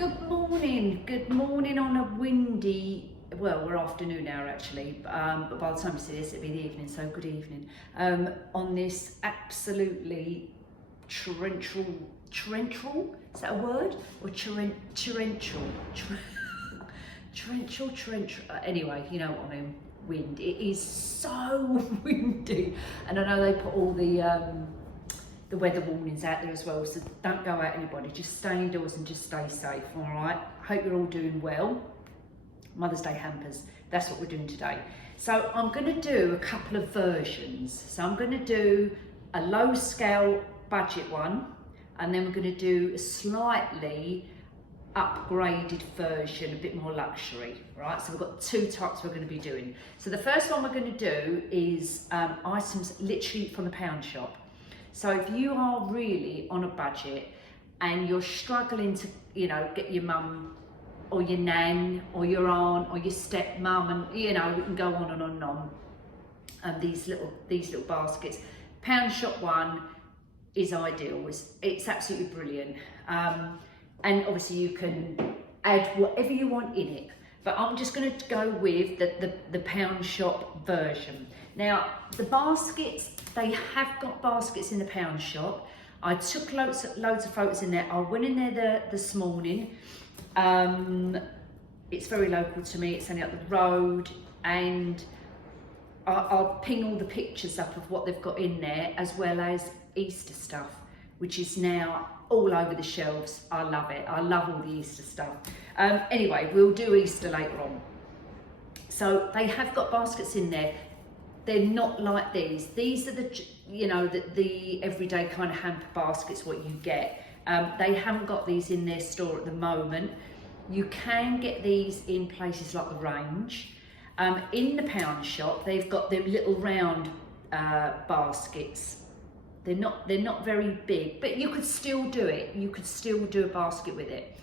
Good morning on a windy, well, we're afternoon now actually, but by the time you see this it'll be the evening, so good evening. On this absolutely torrential, is that a word? Or torrential, anyway, you know what I mean, wind. It is so windy, and I know they put all the weather warnings out there as well, so don't go out anybody, just stay indoors and just stay safe, all right? Hope you're all doing well. Mother's Day hampers, that's what we're doing today. So I'm going to do a couple of versions. So I'm going to do a low scale budget one, and then we're going to do a slightly upgraded version, a bit more luxury, right? So we've got two types we're going to be doing. So the first one we're going to do is items literally from the pound shop. So if you are really on a budget and you're struggling to, you know, get your mum or your nan or your aunt or your stepmum, and you know, we can go on and on and on. These little baskets, pound shop one is ideal. It's absolutely brilliant. And obviously you can add whatever you want in it, but I'm just going to go with the pound shop version. Now the baskets, they have got baskets in the pound shop. I took loads of photos in there. I went in there this morning. It's very local to me, it's only up the road, and I'll ping all the pictures up of what they've got in there, as well as Easter stuff, which is now all over the shelves. I love it. I love all the Easter stuff. Anyway, we'll do Easter later on. So they have got baskets in there. They're not like these. These are the, you know, the everyday kind of hamper baskets, what you get. They haven't got these in their store at the moment. You can get these in places like the Range. In the pound shop, they've got them little round baskets. They're not very big, but you could still do it. You could still do a basket with it.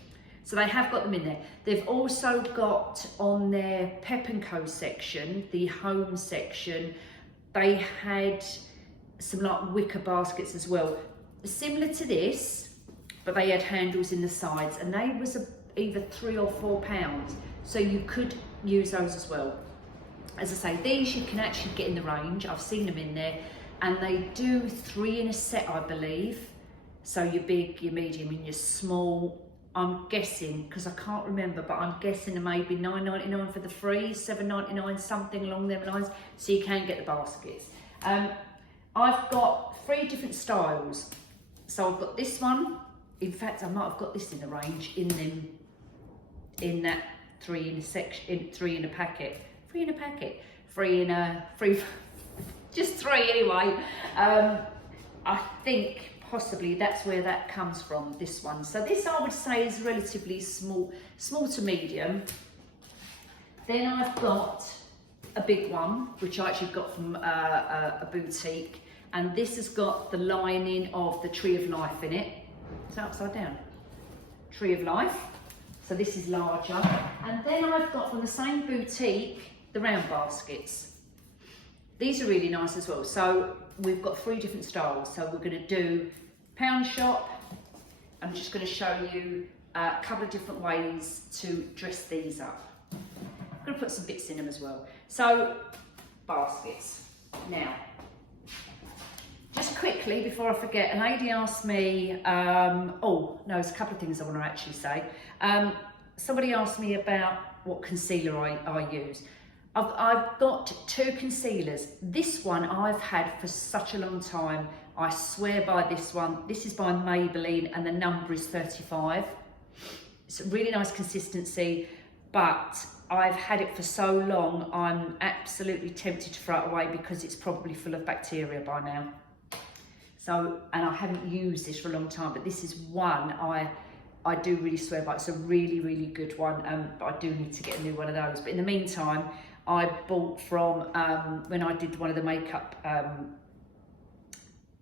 So they have got them in there. They've also got on their Pep & Co section, the home section, they had some like wicker baskets as well. Similar to this, but they had handles in the sides, and they was either £3 or £4. So you could use those as well. As I say, these you can actually get in the Range. I've seen them in there, and they do 3 in a set, I believe. So your big, your medium, and your small. I'm guessing, because I can't remember, but I'm guessing there may be £9.99 for the 3, £7.99, something along them lines, so you can get the baskets. I've got 3 different styles. So I've got this one. In fact, I might have got this in the Range, in that 3 in a section, 3 in a packet. 3 in a packet. 3 in a, 3, just 3 anyway. I think possibly that's where that comes from, this one. So this I would say is relatively small to medium. Then I've got a big one, which I actually got from a boutique, and this has got the lining of the Tree of Life in it. It's upside down. Tree of Life. So this is larger. And then I've got from the same boutique, the round baskets. These are really nice as well. So we've got 3 different styles. So we're going to do pound shop. I'm just going to show you a couple of different ways to dress these up. I'm going to put some bits in them as well. So baskets. Now, just quickly before I forget, a lady asked me, oh no, there's a couple of things I want to actually say. Somebody asked me about what concealer I use. I've got 2 concealers. This one I've had for such a long time. I swear by this one. This is by Maybelline, and the number is 35. It's a really nice consistency, but I've had it for so long, I'm absolutely tempted to throw it away because it's probably full of bacteria by now. So, and I haven't used this for a long time, but this is one I do really swear by. It's a really, really good one, but I do need to get a new one of those. But in the meantime, I bought from, when I did one of the makeup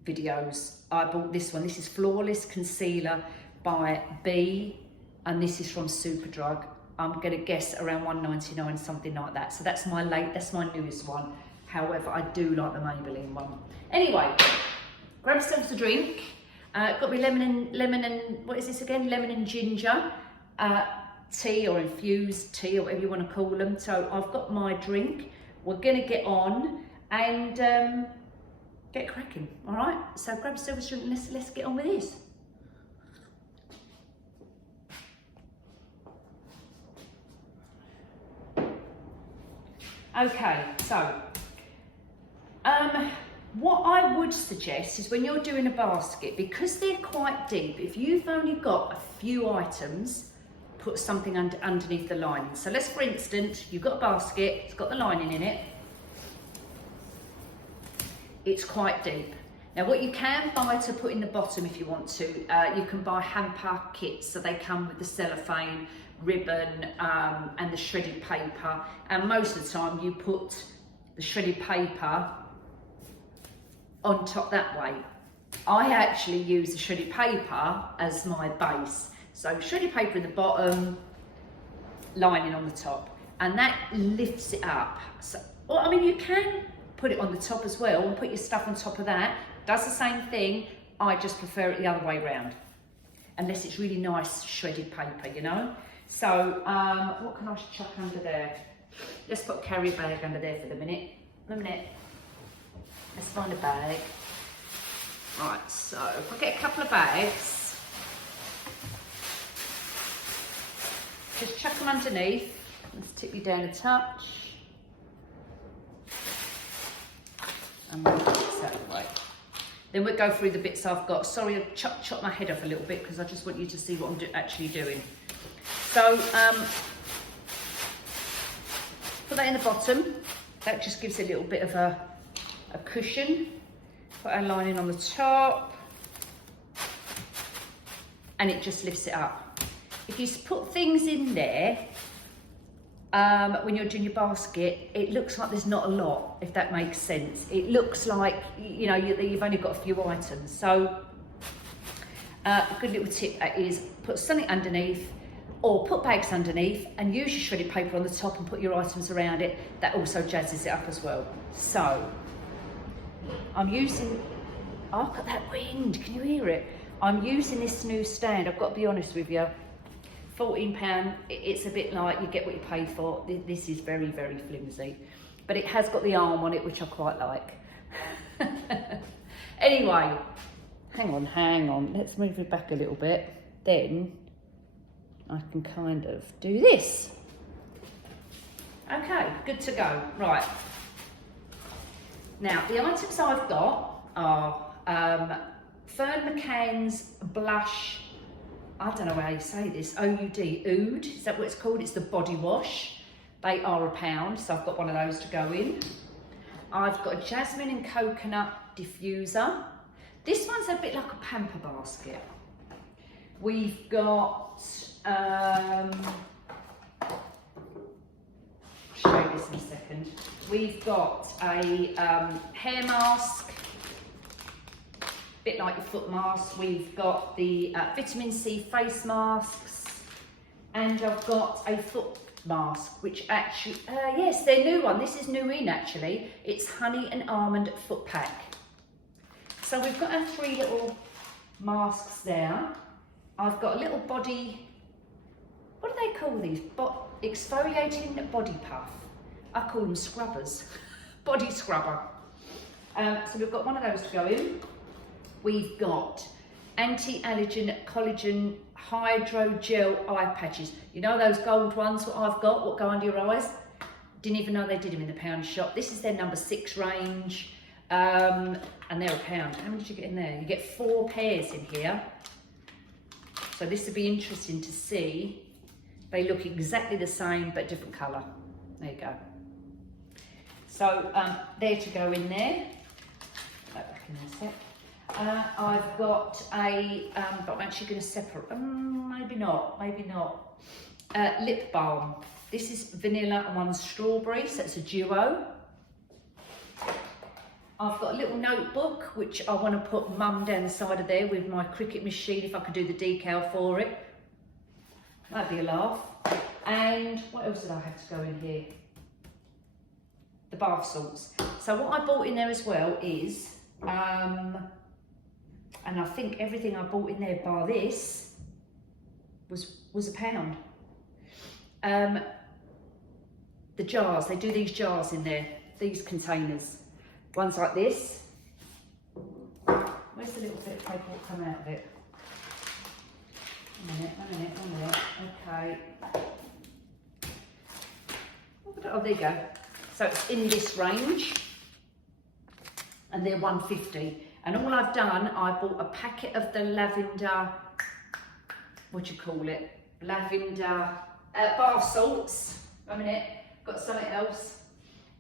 videos, I bought this one. This is Flawless Concealer by B, and this is from Superdrug. I'm gonna guess around £1.99, something like that. So that's my newest one. However, I do like the Maybelline one. Anyway, grab yourself a drink. Got me lemon and what is this again? Lemon and ginger. tea or infused tea or whatever you want to call them. So I've got my drink. We're going to get on and get cracking. All right. So grab yourself a drink and let's get on with this. Okay, so what I would suggest is when you're doing a basket, because they're quite deep, if you've only got a few items, put something underneath the lining. So let's, for instance, you've got a basket, it's got the lining in it, it's quite deep. Now what you can buy to put in the bottom if you want to, you can buy hamper kits, so they come with the cellophane, ribbon and the shredded paper, and most of the time you put the shredded paper on top that way. I actually use the shredded paper as my base, so shredded paper in the bottom, lining on the top, and that lifts it up. So, well, I mean, you can put it on the top as well and put your stuff on top of that, does the same thing. I just prefer it the other way around, unless it's really nice shredded paper, you know. So what can I chuck under there? Let's put a carrier bag under there for the minute. Let's find a bag. Right, so if I get a couple of bags, just chuck them underneath. Let's tip you down a touch. And we'll get this out of the way. Then we'll go through the bits I've got. Sorry, I've chopped my head off a little bit because I just want you to see what I'm actually doing. So, put that in the bottom. That just gives it a little bit of a cushion. Put our lining on the top. And it just lifts it up. If you put things in there, when you're doing your basket, it looks like there's not a lot, if that makes sense. It looks like, you know, you've only got a few items. So, a good little tip is put something underneath, or put bags underneath and use your shredded paper on the top and put your items around it. That also jazzes it up as well. So, I'm using, oh, I've got that wind, can you hear it? I'm using this new stand, I've got to be honest with you. £14, it's a bit like you get what you pay for. This is very, very flimsy. But it has got the arm on it, which I quite like. Anyway, hang on. Let's move it back a little bit. Then I can kind of do this. Okay, good to go. Right. Now, the items I've got are Fern McCann's Blush, I don't know how you say this, O-U-D, Oud, is that what it's called? It's the body wash. They are £1, so I've got one of those to go in. I've got a jasmine and coconut diffuser. This one's a bit like a pamper basket. We've got, I'll show you this in a second. We've got a hair mask, bit like your foot mask. We've got the vitamin C face masks, and I've got a foot mask, which actually, yes, they're new one. This is new in actually. It's honey and almond foot pack. So we've got our 3 little masks there. I've got a little body, what do they call these? Exfoliating body puff. I call them scrubbers, body scrubber. So we've got one of those to go in. We've got anti-allergen collagen hydrogel eye patches. You know those gold ones what I've got, what go under your eyes? Didn't even know they did them in the pound shop. This is their number 6 range, and they're £1. How many did you get in there? You get 4 pairs in here. So this would be interesting to see. They look exactly the same, but different colour. There you go. So they're to go in there. That back in a sec. I've got a, but I'm actually going to separate, maybe not, lip balm. This is vanilla and one's strawberry, so it's a duo. I've got a little notebook, which I want to put mum down the side of there with my Cricut machine, if I could do the decal for it. That'd be a laugh. And what else did I have to go in here? The bath salts. So what I bought in there as well is, and I think everything I bought in there bar this was £1. The jars, they do these jars in there, these containers. Ones like this. Where's the little bit of paper that come out of it? One minute. Okay. Oh, there you go. So it's in this range, and they're £1.50. And all I've done, I bought a packet of the lavender, what do you call it? Lavender bath salts. One minute, got something else.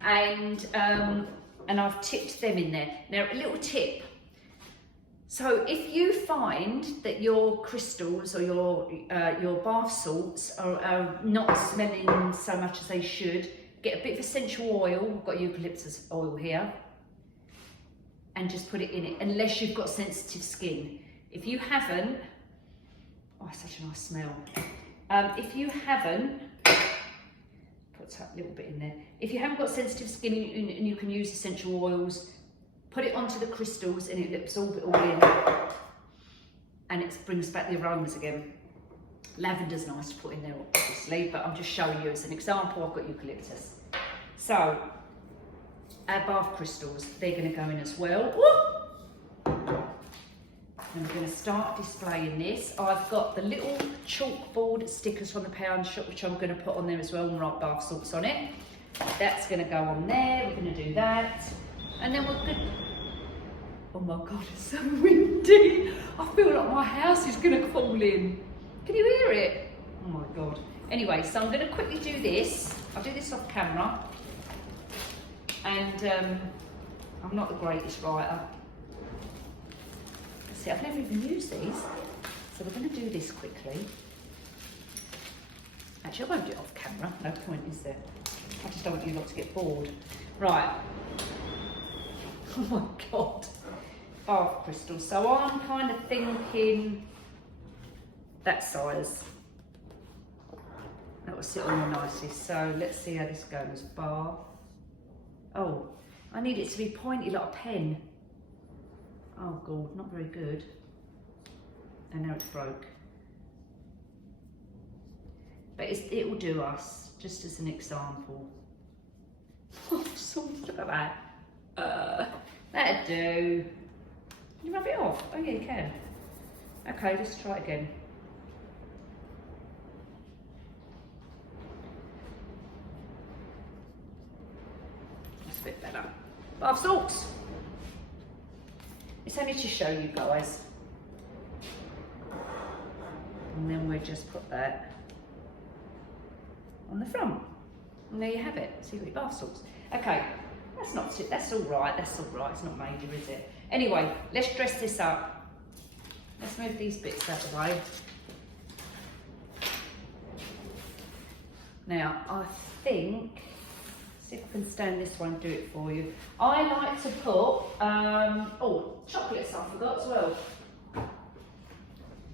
And I've tipped them in there. Now, a little tip. So if you find that your crystals or your bath salts are not smelling so much as they should, get a bit of essential oil. I've got eucalyptus oil here, and just put it in it, unless you've got sensitive skin. If you haven't, oh, such a nice smell. If you haven't, put that little bit in there. If you haven't got sensitive skin and you can use essential oils, put it onto the crystals and it absorbs it all in, and it brings back the aromas again. Lavender's nice to put in there, obviously, but I'm just showing you as an example. I've got eucalyptus. So, our bath crystals, they're going to go in as well. And we're going to start displaying this. I've got the little chalkboard stickers from the pound shop, which I'm going to put on there as well and write bath salts on it. That's going to go on there. We're going to do that. And then we're going to... Oh my God, it's so windy. I feel like my house is going to fall in. Can you hear it? Oh my God. Anyway, so I'm going to quickly do this. I'll do this off camera. And I'm not the greatest writer. Let's see, I've never even used these. So we're going to do this quickly. Actually, I won't do it off camera. No point, is there? I just don't want you lot to get bored. Right. Oh my God. Bath crystals. So I'm kind of thinking that size. That will sit on the nicest. So let's see how this goes. Bath. Oh, I need it to be pointy like a pen. Oh God, not very good. And now it's broke. But it will do us, just as an example. Oh, look at that. That'd do. Can you rub it off? Oh yeah, you can. Okay, let's try it again. That's a bit better. Bath salts. It's only to show you guys. And then we'll just put that on the front. And there you have it. So you've got your bath salts. Okay, that's all right, it's not major, is it? Anyway, let's dress this up. Let's move these bits out of the way. Now, I think, see if I can stand this one and do it for you. I like to put, oh, chocolates I forgot as well.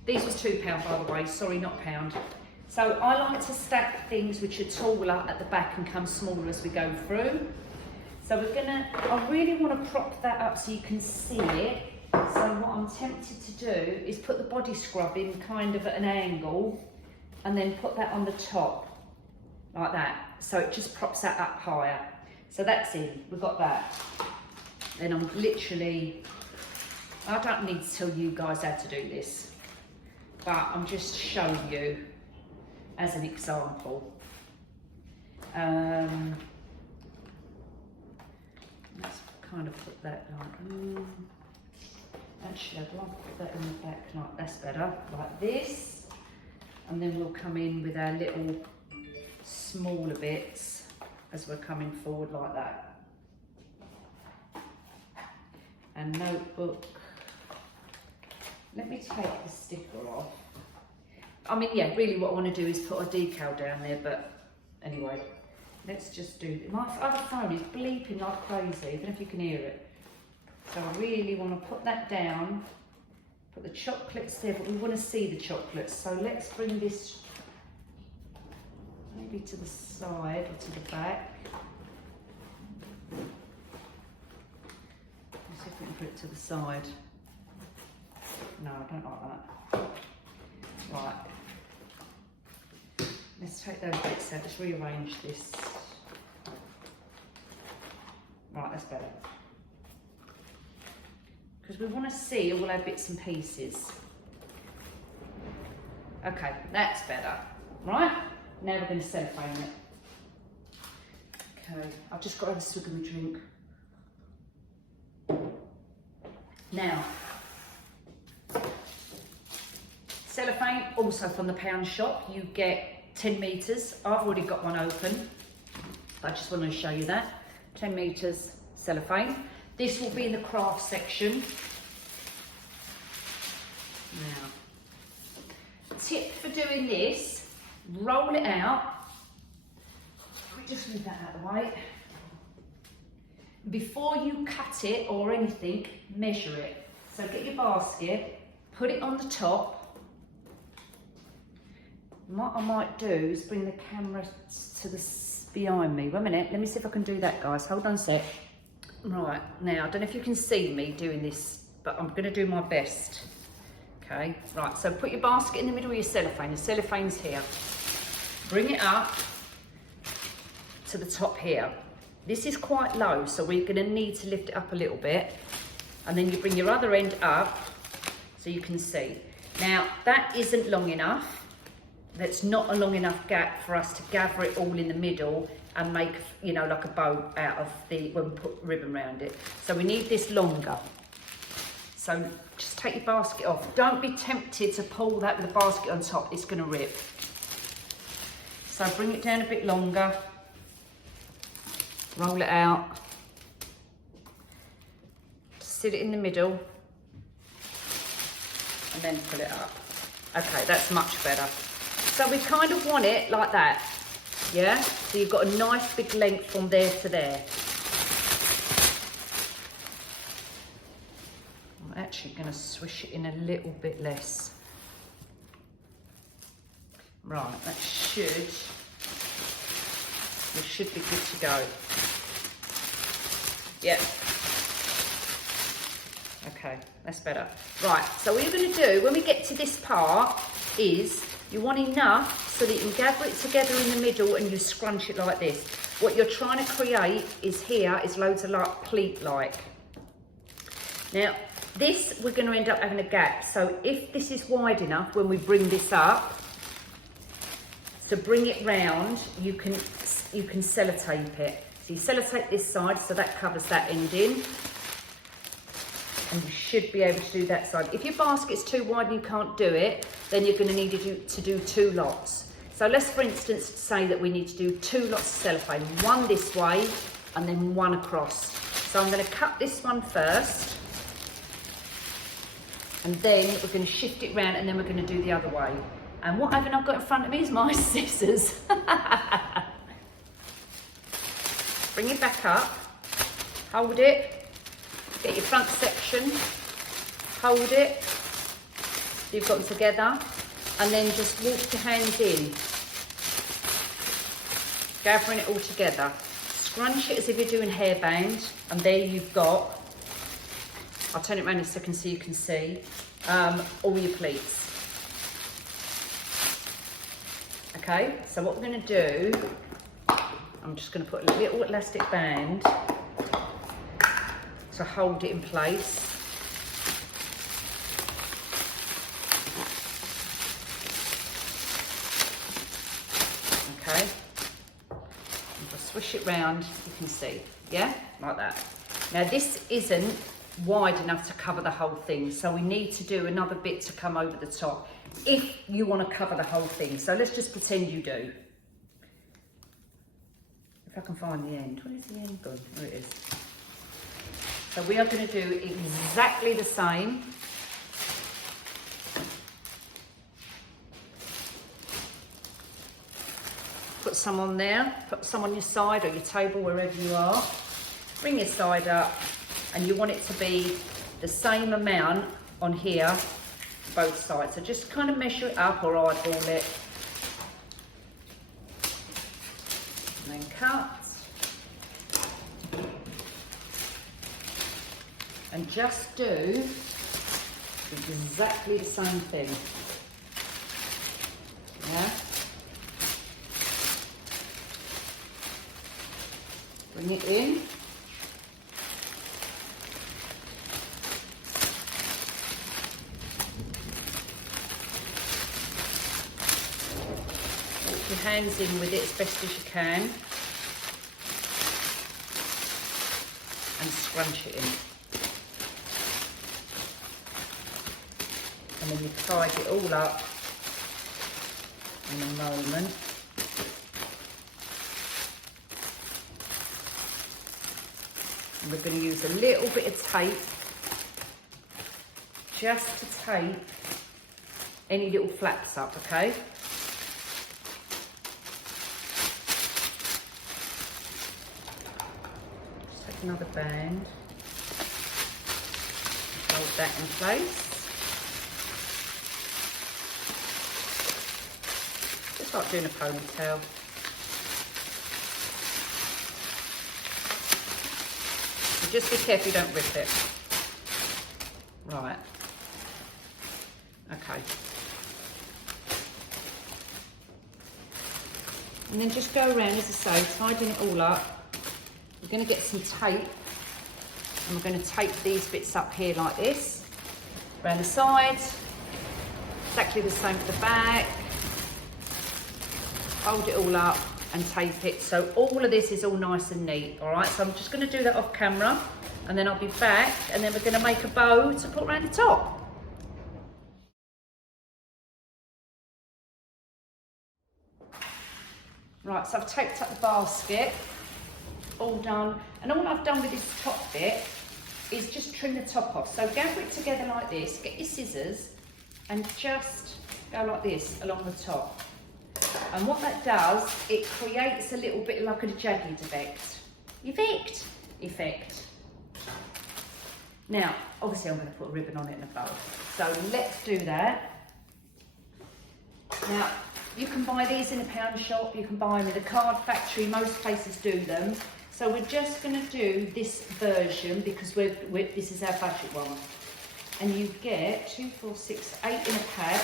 These was £2 by the way, sorry, not pound. So I like to stack things which are taller at the back and come smaller as we go through. So I really want to prop that up so you can see it. So what I'm tempted to do is put the body scrub in kind of at an angle and then put that on the top, like that. So it just props that up higher. So that's in, we've got that. Then I'm literally, I don't need to tell you guys how to do this, but I'm just showing you as an example. Let's kind of put that like, actually I'd like to put that in the back, like that's better, like this. And then we'll come in with our little smaller bits as we're coming forward like that. And notebook. Let me take the sticker off. I mean, yeah, really what I want to do is put a decal down there, but anyway, let's just do this. My other phone is bleeping like crazy. I don't know if you can hear it. So I really want to put that down, put the chocolates there, but we want to see the chocolates. So let's bring this maybe to the side or to the back. Let's see if we can put it to the side. No, I don't like that. Right, let's take those bits out, let's rearrange this. Right, that's better. Because we want to see all our bits and pieces. Okay, that's better. Right, now we're going to cellophane it. Okay, I've just got to have a swig of my drink. Now, cellophane, also from the pound shop, you get 10 metres. I've already got one open. I just want to show you that. 10 metres cellophane. This will be in the craft section. Now, tip for doing this, roll it out. We just move that out of the way. Before you cut it or anything, measure it. So get your basket, put it on the top. What I might do is bring the camera to the behind me. 1 minute, let me see if I can do that, guys. Hold on a sec. Right, now, I don't know if you can see me doing this, but I'm going to do my best. Okay, right, so put your basket in the middle of your cellophane. The cellophane's here. Bring it up to the top here. This is quite low, so we're going to need to lift it up a little bit. And then you bring your other end up so you can see. Now, that isn't long enough. That's not a long enough gap for us to gather it all in the middle and make, you know, like a bow out of the, when we put ribbon around it. So we need this longer. So just take your basket off. Don't be tempted to pull that with the basket on top, it's gonna rip. So bring it down a bit longer. Roll it out. Sit it in the middle. And then pull it up. Okay, that's much better. So we kind of want it like that, yeah? So you've got a nice big length from there to there. I'm actually going to swish it in a little bit less. Right, that we should be good to go. Yep. Okay, that's better. Right, so what you're going to do when we get to this part is you want enough so that you can gather it together in the middle and you scrunch it like this. What you're trying to create is here is loads of like pleat-like. Now, this we're going to end up having a gap. So if this is wide enough when we bring this up, to bring it round, you can sellotape it. So you sellotape this side so that covers that end in. And you should be able to do that side. If your basket's too wide and you can't do it, then you're going to need to do 2 lots. So let's, for instance, say that we need to do 2 lots of cellophane, one this way and then one across. So I'm going to cut this one first, and then we're going to shift it round, and then we're going to do the other way. And what haven't I got in front of me is my scissors. Bring it back up, hold it. Get your front section, hold it, so you've got them together, and then just walk your hands in, gathering it all together. Scrunch it as if you're doing hairband, and there you've got, I'll turn it around in a second so you can see, all your pleats. Okay, so what we're going to do, I'm just going to put a little elastic band to hold it in place. Okay, and just swish it round, you can see, yeah, like that. Now this isn't wide enough to cover the whole thing, so we need to do another bit to come over the top if you want to cover the whole thing. So let's just pretend you do. If I can find the end. Where's the end gone? There it is. So we are going to do exactly the same. Put some on there, put some on your side or your table, wherever you are. Bring your side up, and you want it to be the same amount on here, both sides. So just kind of measure it up or eyeball it. And then cut. And just do exactly the same thing. Yeah? Bring it in. Put your hands in with it as best as you can. And scrunch it in. And then you tidy it all up in a moment. And we're going to use a little bit of tape just to tape any little flaps up, okay? Just take another band, hold that in place. Just like doing a ponytail. Just be careful you don't rip it. Right. Okay. And then just go around, as I say, tidying it all up. We're going to get some tape. And we're going to tape these bits up here like this. Around the sides. Exactly the same for the back. Fold it all up and tape it, so all of this is all nice and neat. All right, so I'm just going to do that off camera, and then I'll be back, and then we're going to make a bow to put around the top. Right, so I've taped up the basket, all done, and all I've done with this top bit is just trim the top off. So gather it together like this, get your scissors, and just go like this along the top. And what that does, it creates a little bit like a jagged effect. Now, obviously I'm going to put a ribbon on it and a bow. So let's do that. Now, you can buy these in a pound shop, you can buy them in the card factory, most places do them. So we're just going to do this version because this is our budget one. And you get 2, 4, 6, 8 in a pack.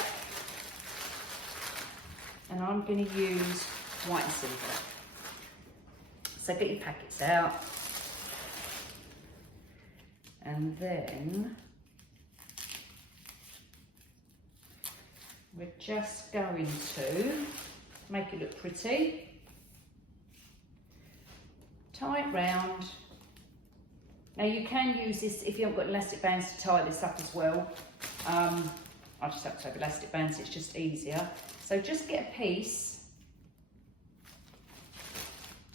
And I'm going to use white and silver. So get your packets out. And then we're just going to make it look pretty. Tie it round. Now you can use this if you haven't got elastic bands to tie this up as well. I just have to have elastic bands, it's just easier. So just get a piece,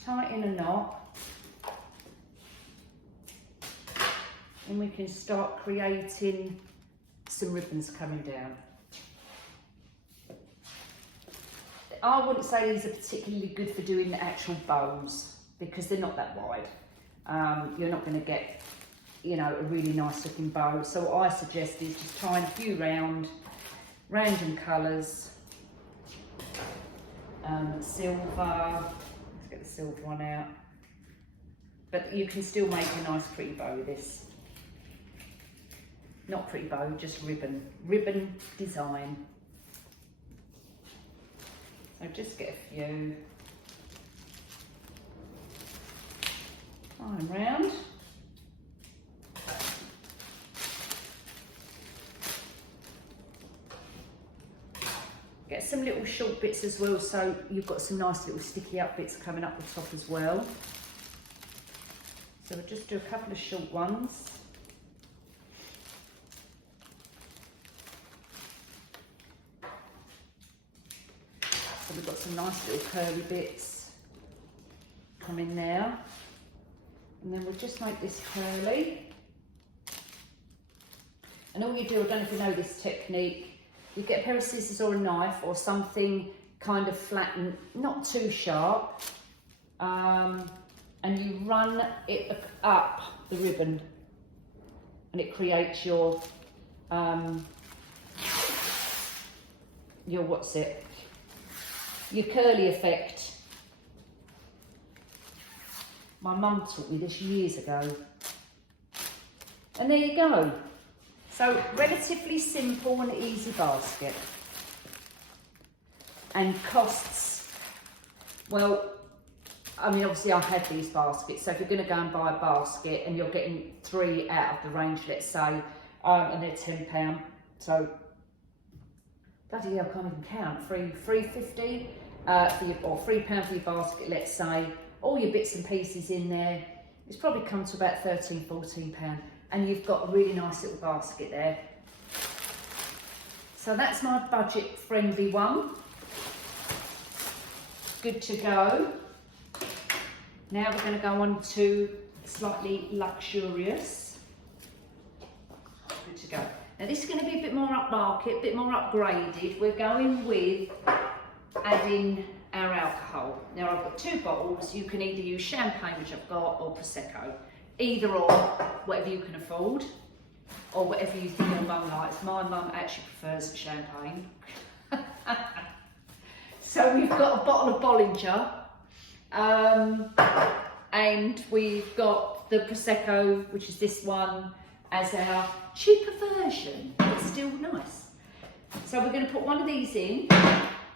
tie it in a knot, and we can start creating some ribbons coming down. I wouldn't say these are particularly good for doing the actual bows because they're not that wide. You're not going to get, you know, a really nice looking bow. So I suggest is just tying a few random colours. Silver, let's get the silver one out. But you can still make a nice pretty bow with this. Not pretty bow, just ribbon design. So just get a few. Tie them round. Get some little short bits as well, so you've got some nice little sticky up bits coming up the top as well. So we'll just do a couple of short ones. So we've got some nice little curly bits coming now. And then we'll just make this curly. And all you do, I don't know if you know this technique, you get a pair of scissors or a knife or something kind of flattened, not too sharp, and you run it up the ribbon and it creates your curly effect. My mum taught me this years ago. And there you go. So relatively simple and easy basket. And costs, well, I mean, obviously I had these baskets, so if you're going to go and buy a basket and you're getting 3 out of the range, let's say, and they're £10, so bloody hell, I can't even count, £3.50 or £3 for your basket, let's say, all your bits and pieces in there, it's probably come to about £13–14, and you've got a really nice little basket there. So that's my budget friendly one. Good to go. Now we're going to go on to slightly luxurious. Good to go. Now this is going to be a bit more upmarket, a bit more upgraded. We're going with adding our alcohol. Now I've got 2 bottles. You can either use champagne, which I've got, or Prosecco. Either or, whatever you can afford, or whatever you think your mum likes. My mum actually prefers champagne. So we've got a bottle of Bollinger, and we've got the Prosecco, which is this one, as our cheaper version, but still nice. So we're going to put one of these in.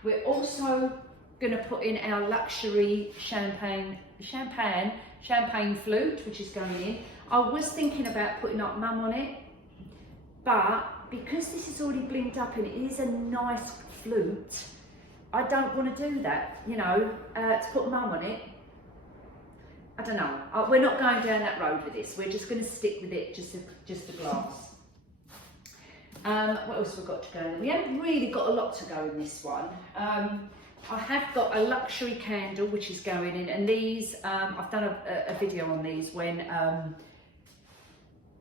We're also going to put in our luxury champagne flute, which is going in. I was thinking about putting up Mum on it, but because this is already blinged up and it is a nice flute, I don't want to do that, you know, to put Mum on it. I don't know. We're not going down that road with this. We're just going to stick with it, just a glass. What else have we got to go? We haven't really got a lot to go in this one. I have got a luxury candle which is going in, and these, I've done a video on these when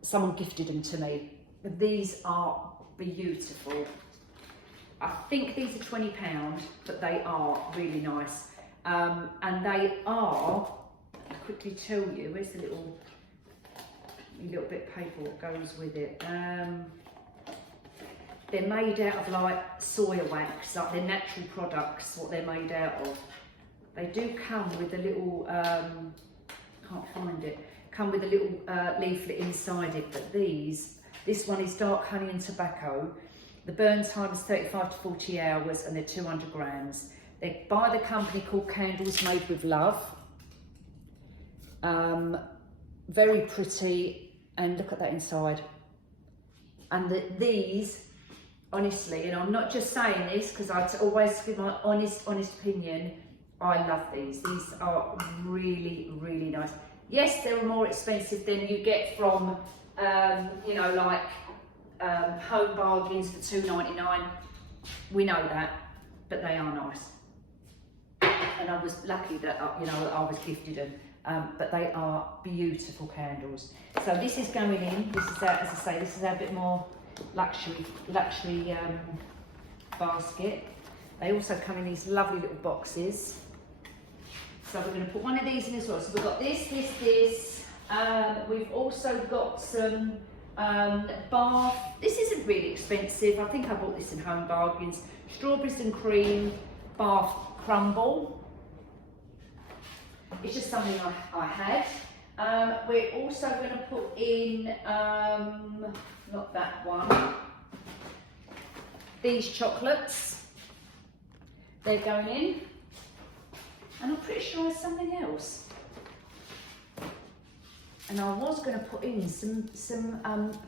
someone gifted them to me. These are beautiful. I think these are £20, but they are really nice. And they are, I'll quickly tell you, where's the little bit of paper that goes with it? They're made out of like soya wax, like they're natural products, what they're made out of. They do come with a little, can't find it, come with a little leaflet inside it, but this one is dark honey and tobacco. The burn time is 35 to 40 hours and they're 200 grams. They're by the company called Candles Made with Love. Very pretty, and look at that inside. And these, honestly, and I'm not just saying this because I always give my honest opinion, I love these. These are really, really nice. Yes, they're more expensive than you get from, you know, like home bargains for £2.99. We know that, but they are nice. And I was lucky that, you know, I was gifted them, but they are beautiful candles. So this is going in. This is, as I say, this is a bit more luxury basket. They also come in these lovely little boxes. So we're going to put one of these in as well. So we've got this. We've also got some bath. This isn't really expensive. I think I bought this in home bargains. Strawberries and cream bath crumble. It's just something I had. We're also going to put in, not that one, these chocolates. They're going in. And I'm pretty sure there's something else. And I was going to put in some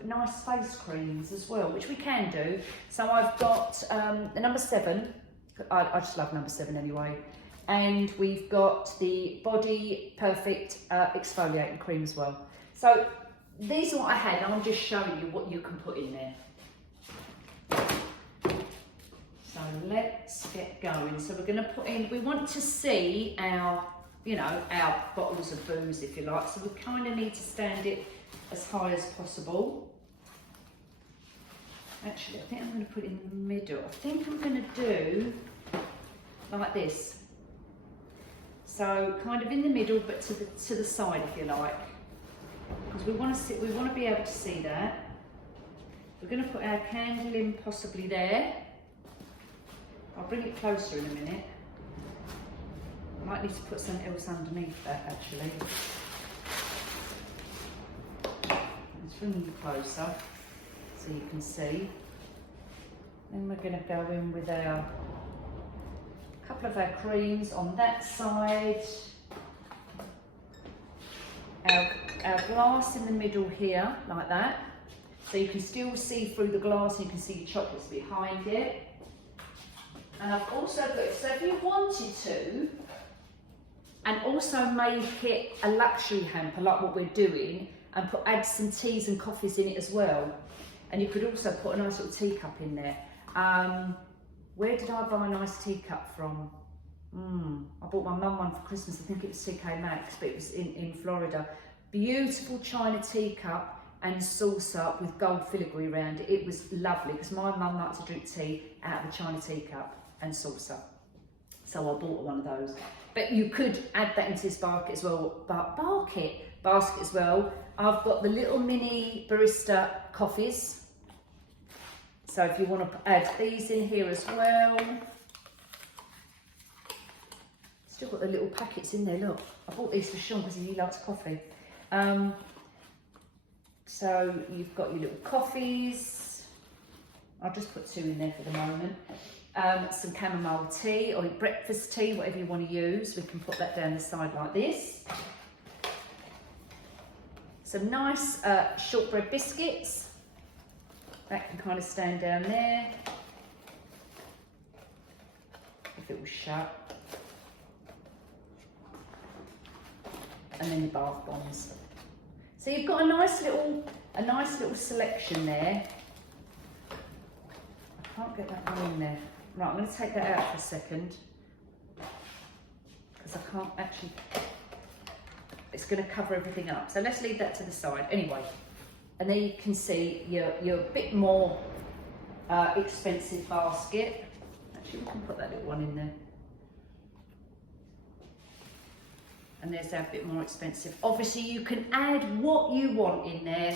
nice face creams as well, which we can do. So I've got the number 7. I just love number 7 anyway. And we've got the Body Perfect exfoliating cream as well. So these are what I had, and I'm just showing you what you can put in there. So let's get going. So we're going to put in, we want to see our, you know, our bottles of booze, if you like. So we kind of need to stand it as high as possible. Actually, I think I'm going to put it in the middle. I think I'm going to do like this. So kind of in the middle, but to the side, if you like, because we want to be able to see that. We're going to put our candle in possibly there. I'll bring it closer in a minute. I might need to put something else underneath that actually. Let's bring you closer so you can see. Then we're going to go in with our couple of our creams on that side. our glass in the middle here, like that. So you can still see through the glass and you can see your chocolates behind it. And I've also got, so if you wanted to, and also make it a luxury hamper like what we're doing, and add some teas and coffees in it as well. And you could also put a nice little teacup in there. Where did I buy a nice teacup from? I bought my mum one for Christmas. I think it was TK Maxx, but it was in Florida. Beautiful china teacup and saucer with gold filigree around it. It was lovely because my mum likes to drink tea out of a china teacup and saucer. So I bought one of those. But you could add that into this basket as well. Basket as well. I've got the little mini barista coffees. So if you want to add these in here as well. Still got the little packets in there, look. I bought these for Sean because he likes coffee. So you've got your little coffees. I'll just put 2 in there for the moment. Some chamomile tea or breakfast tea, whatever you want to use. We can put that down the side like this. Some nice shortbread biscuits. That can kind of stand down there. If it was shut. And then your bath bombs. So you've got a nice little selection there. I can't get that one in there. Right, I'm going to take that out for a second because I can't actually. It's going to cover everything up. So let's leave that to the side anyway. And there you can see your bit more expensive basket. Actually, we can put that little one in there. And there's our bit more expensive. Obviously, you can add what you want in there.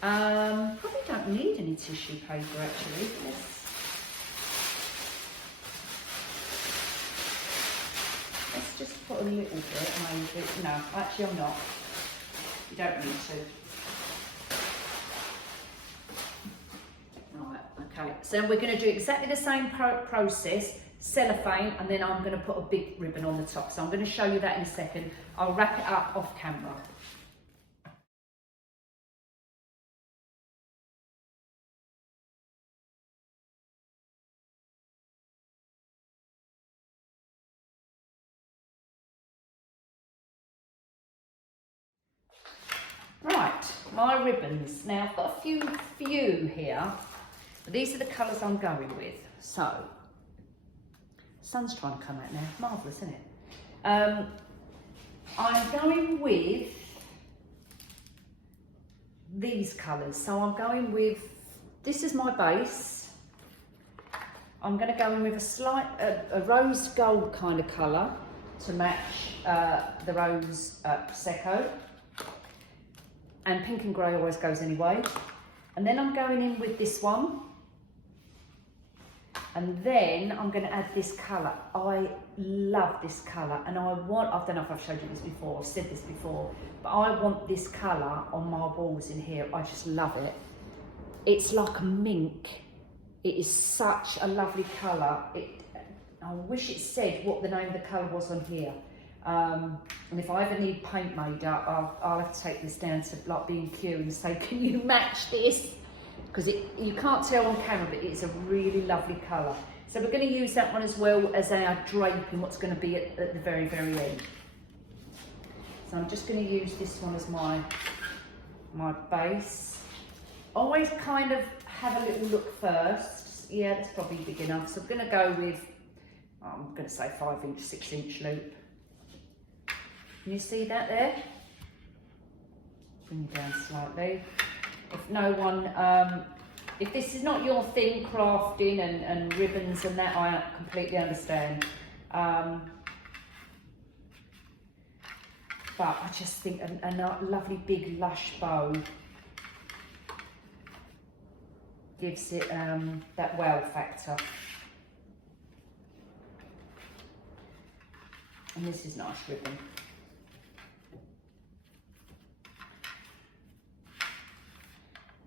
Probably don't need any tissue paper actually. Let's just put a little bit, maybe. No, actually I'm not. You don't need to. Right, okay. So we're going to do exactly the same process. Cellophane, and then I'm going to put a big ribbon on the top. So I'm going to show you that in a second. I'll wrap it up off camera. Right, my ribbons. Now I've got a few here, but these are the colours I'm going with. So, sun's trying to come out now. Marvellous, isn't it? I'm going with these colours. So I'm going with, this is my base. I'm going to go in with a slight, a rose gold kind of colour to match the rose Prosecco. And pink and grey always goes anyway. And then I'm going in with this one. And then I'm going to add this colour. I love this colour, and I don't know if I've showed you this before, I've said this before, but I want this colour on my walls in here. I just love it. It's like a mink. It is such a lovely colour. I wish it said what the name of the colour was on here. And if I ever need paint made up, I'll have to take this down to like B&Q and say, can you match this? Because you can't tell on camera, but it's a really lovely colour. So we're going to use that one as well as our drape in what's going to be at the very, very end. So I'm just going to use this one as my base. Always kind of have a little look first. Yeah, that's probably big enough. So I'm going to go with, I'm going to say 5-inch, 6-inch loop. Can you see that there? Bring it down slightly. If no one, if this is not your thing, crafting and ribbons and that, I completely understand. But I just think a lovely big lush bow gives it that wow factor. And this is nice ribbon.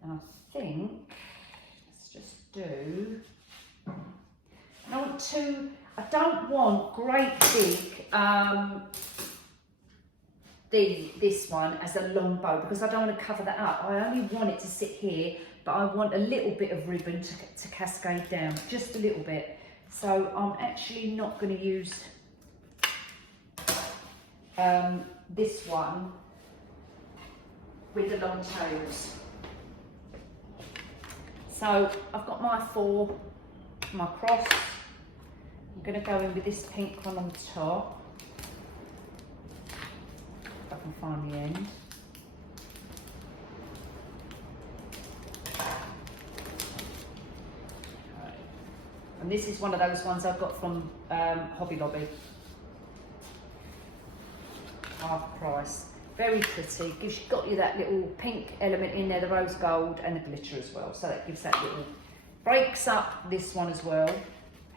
And I think, let's just do, I don't want great big, this one as a long bow because I don't want to cover that up. I only want it to sit here, but I want a little bit of ribbon to cascade down, just a little bit. So I'm actually not going to use this one with the long tails. So I've got my cross. I'm going to go in with this pink one on the top. If I can find the end. And this is one of those ones I've got from Hobby Lobby. Half price. Very pretty. Got you that little pink element in there, the rose gold, and the glitter as well. So that gives that little, breaks up this one as well.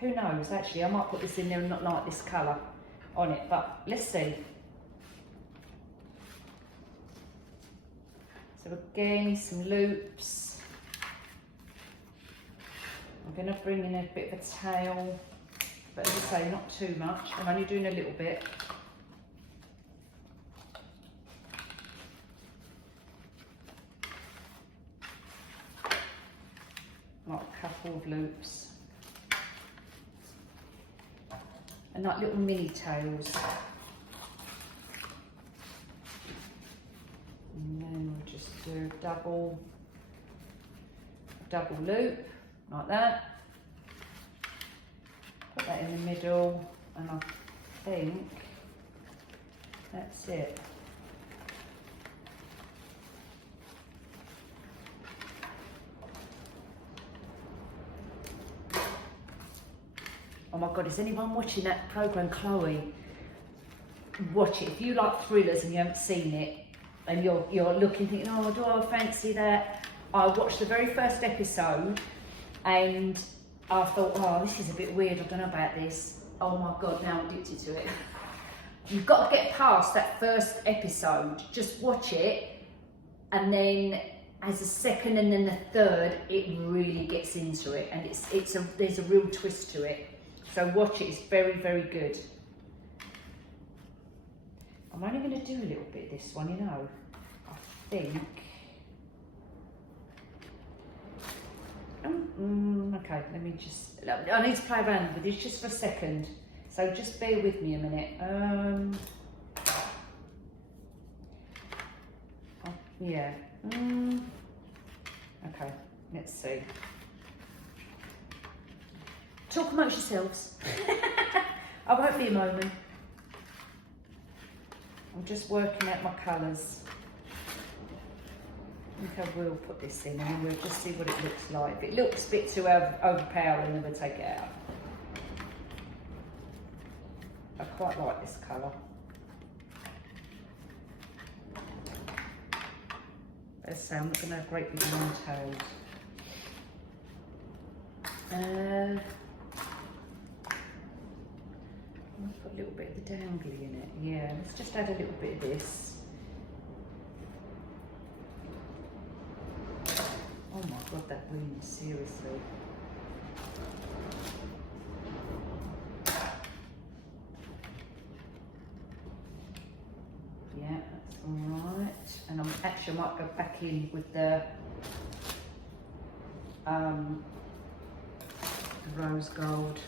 Who knows, actually, I might put this in there and not like this colour on it, but let's see. So again, some loops. I'm going to bring in a bit of a tail, but as I say, not too much. I'm only doing a little bit. Like a couple of loops. And like little mini tails. And then we'll just do a double loop. Like that. Put that in the middle, and I think that's it. Oh my God, is anyone watching that programme, Chloe? Watch it. If you like thrillers and you haven't seen it, and you're looking, thinking, oh, do I fancy that? I watched the very first episode, and I thought, oh, this is a bit weird, I don't know about this. Oh my God, now I'm addicted to it. You've got to get past that first episode, just watch it, and then as a second and then the third, it really gets into it, and there's a real twist to it. So watch it, it's very, very good. I'm only going to do a little bit this one, you know, I think. Okay, let me just, I need to play around with this just for a second, so just bear with me a minute. Yeah, okay, let's see. Talk amongst yourselves. I won't be a moment. I'm just working out my colours. I think I will put this in and we'll just see what it looks like. If it looks a bit too overpowering, then we'll take it out. I quite like this colour. As I say, I'm not going to have great big long tails. I'll put a little bit of the dangly in it. Yeah, let's just add a little bit of this. Oh my God, that wing, seriously. Yeah, that's all right. And I might go back in with the rose gold.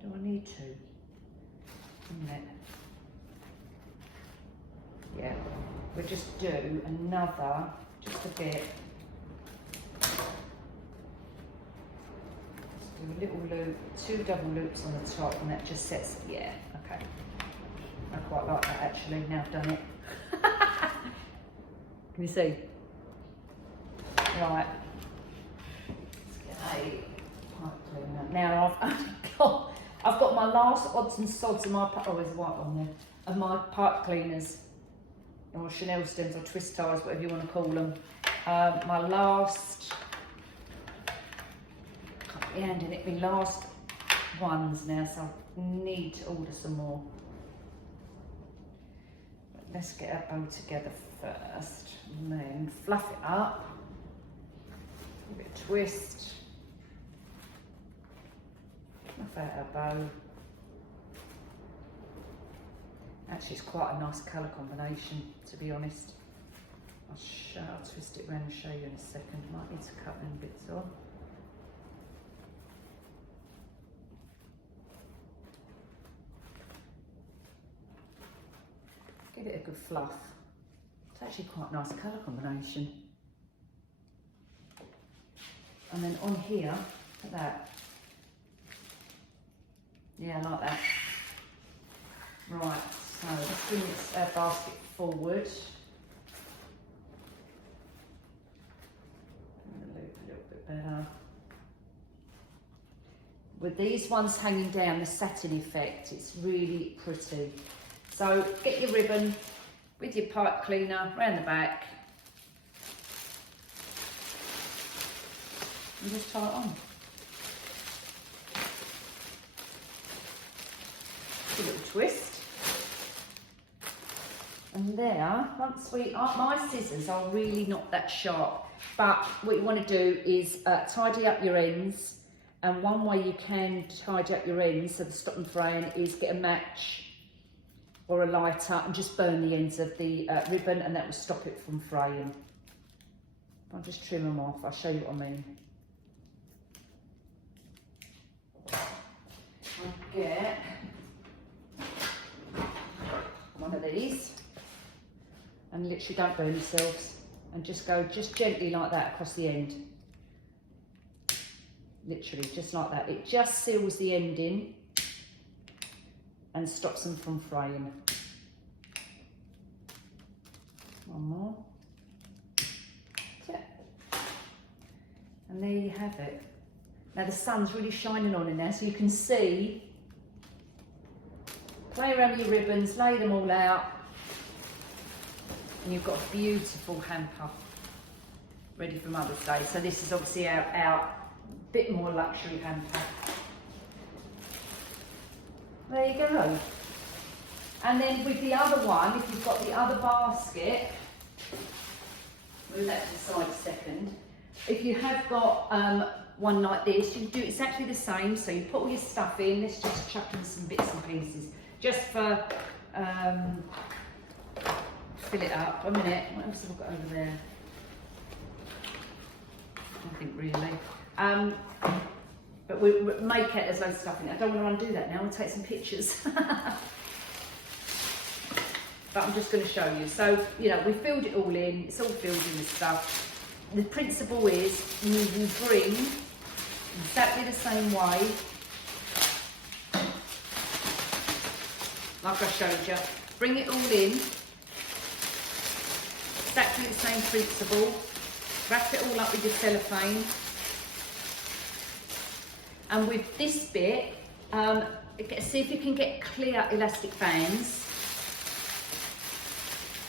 Do I need to? Isn't it? Yeah. We'll just do another, just a bit. Just do a little loop, 2 double loops on the top, and that just sets, yeah, okay. I quite like that actually, now I've done it. Can you see? Right. Let's get a pipe cleaner. Now I've got my last odds and sods of my, oh there's a white one there, of my pipe cleaners. Or Chanel stems or twist ties, whatever you want to call them. My last, can't be handing it, my last ones now, so I need to order some more. But let's get our bow together first, and then fluff it up, give it a twist, fluff out our bow. Actually, it's quite a nice colour combination, to be honest. I'll twist it around and show you in a second. Might need to cut them bits off. Give it a good fluff. It's actually quite a nice colour combination. And then on here, look at that. Yeah, I like that. Right, so let's bring this basket forward. A little bit better. With these ones hanging down, the satin effect, it's really pretty. So get your ribbon with your pipe cleaner around the back and just tie it on. A little twist. And there, once my scissors are really not that sharp, but what you want to do is tidy up your ends. And one way you can tidy up your ends so they stop them fraying is get a match or a lighter and just burn the ends of the ribbon, and that will stop it from fraying. I'll just trim them off, I'll show you what I mean. I'll get one of these and literally don't burn yourselves, and just go just gently like that across the end. Literally just like that. It just seals the ending and stops them from fraying. One more. That's it. And there you have it. Now the sun's really shining on in there, so you can see. Play around with your ribbons, lay them all out, and you've got a beautiful hamper ready for Mother's Day. So this is obviously our bit more luxury hamper. There you go. And then with the other one, if you've got the other basket, move that to the side a second. If you have got one like this, you do exactly the same. So you put all your stuff in. Let's just chuck in some bits and pieces, just for fill it up. 1 minute. What else have I got over there? Nothing really. But we make it as loads of stuff in it. I don't want to undo that now. I'll take some pictures. But I'm just going to show you. So, you know, we filled it all in. It's all filled in with stuff. The principle is you will bring exactly the same way, like I showed you. Bring it all in. Exactly the same principle. Wrap it all up with your cellophane. And with this bit, see if you can get clear elastic bands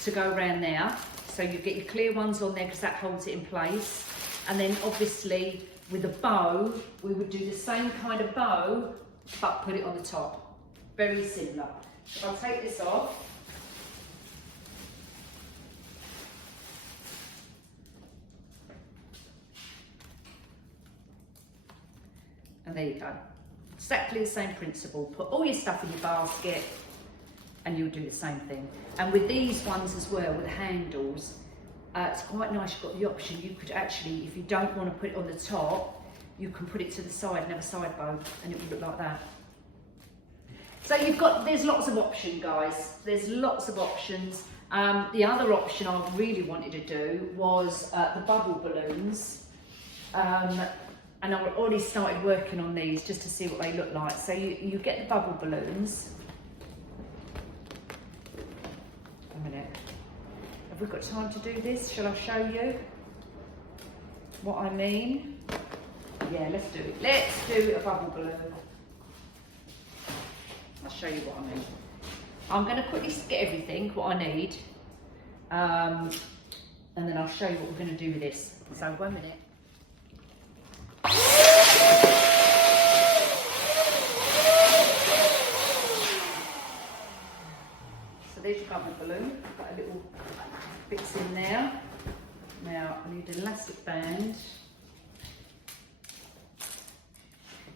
to go around there. So you get your clear ones on there because that holds it in place. And then obviously with a bow, we would do the same kind of bow, but put it on the top. Very similar. So I'll take this off. And there you go. Exactly the same principle. Put all your stuff in your basket and you'll do the same thing. And with these ones as well, with the handles, it's quite nice. You've got the option. You could actually, if you don't want to put it on the top, you can put it to the side and have a side bow and it will look like that. So there's lots of options, guys. There's lots of options. The other option I really wanted to do was the bubble balloons. And I've already started working on these just to see what they look like. So you get the bubble balloons. A minute. Have we got time to do this? Shall I show you what I mean? Yeah, let's do it. Let's do a bubble balloon. I'll show you what I mean. I'm going to quickly get everything, what I need. And then I'll show you what we're going to do with this. So 1 minute. So there's your bubble balloon. Got a little bits in there. Now I need an elastic band.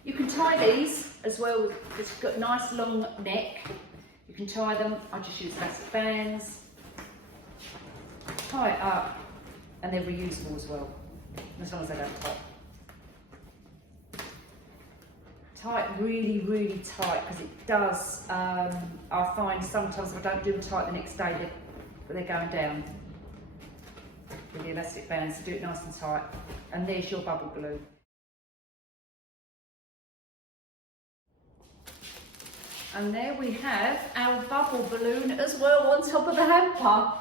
You can tie these as well. It's got a nice long neck. You can tie them, I just use elastic bands, tie it up, and they're reusable as well, as long as they don't pop. Tie it really, really tight, because it does, I find sometimes if I don't do them tight the next day, they're going down. With the elastic bands, so do it nice and tight. And there's your bubble balloon. And there we have our bubble balloon as well on top of the hamper.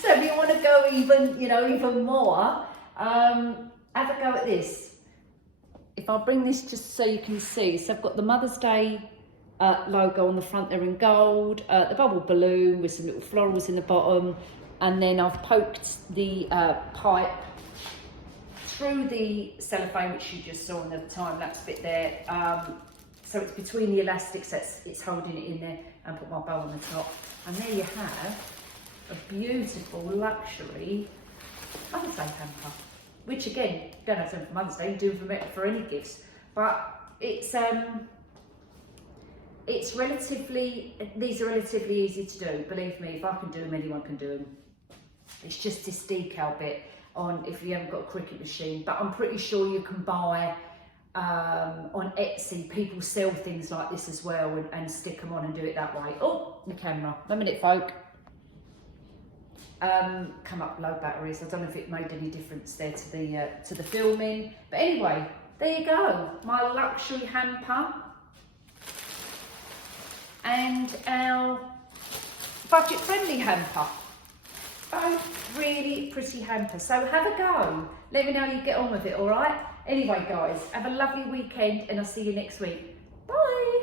So if you want to go even, you know, even more, have a go at this. If I bring this just so you can see, so I've got the Mother's Day logo on the front there in gold, the bubble balloon with some little florals in the bottom, and then I've poked the pipe through the cellophane, which you just saw in the time-lapse bit there. So it's between the elastics, it's holding it in there, and put my bow on the top. And there you have a beautiful luxury Mother's Day hamper, which again, you don't have to do for Mother's Day, you do for any gifts. But it's relatively, these are relatively easy to do. Believe me, if I can do them, anyone can do them. It's just this decal bit on if you haven't got a Cricut machine, but I'm pretty sure you can buy on Etsy, people sell things like this as well and stick them on and do it that way. Oh, the camera, 1 minute folk. Come up low batteries. I don't know if it made any difference there to the filming, but anyway, there you go, my luxury hamper and our budget friendly hamper. Both really pretty hampers, so have a go. Let me know how you get on with it, all right? Anyway guys, have a lovely weekend and I'll see you next week. Bye.